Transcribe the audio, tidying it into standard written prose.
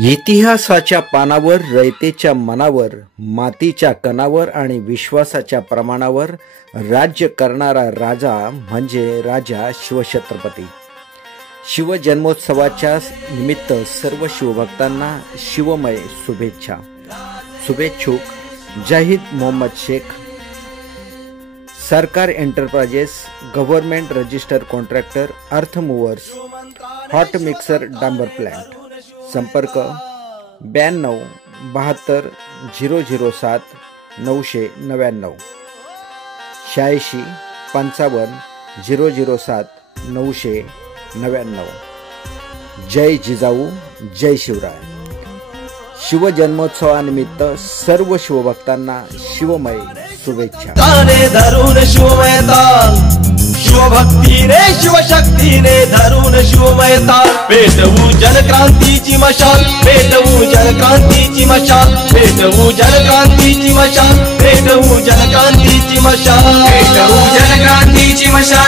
इतिहासाच्या पानावर, रयतेच्या मनावर, मातीच्या कणावर आणि विश्वासाच्या प्रमाणावर राज्य करणारा राजा म्हणजे राजा शिवछत्रपती। शिवजन्मोत्सवाच्या निमित्त सर्व शिवभक्तांना शिवमय शुभेच्छा। शुभेच्छुक जाहिद मोहम्मद शेख, सरकार एंटरप्राइजेस, गव्हर्नमेंट रजिस्टर कॉन्ट्रॅक्टर, अर्थ मूव्हर्स, हॉट मिक्सर डांबर प्लांट। संपर्क 92 72 007 999 86 55 007 999। जय जिजाऊ, जय शिवराय। शिवजन्मोत्सवानिमित्त सर्व शिवभक्तांना शिवमय शुभेच्छा। शिवभक्तीने शिवशक्तीने धरून शिवमयता पेटवू जनक्रांतीची मशाल, पेटवू जनक्रांतीची मशाल, पेटवू जनक्रांतीची मशाल, पेटवू जनक्रांतीची मशाल, पेटवू जनक्रांतीची मशाल।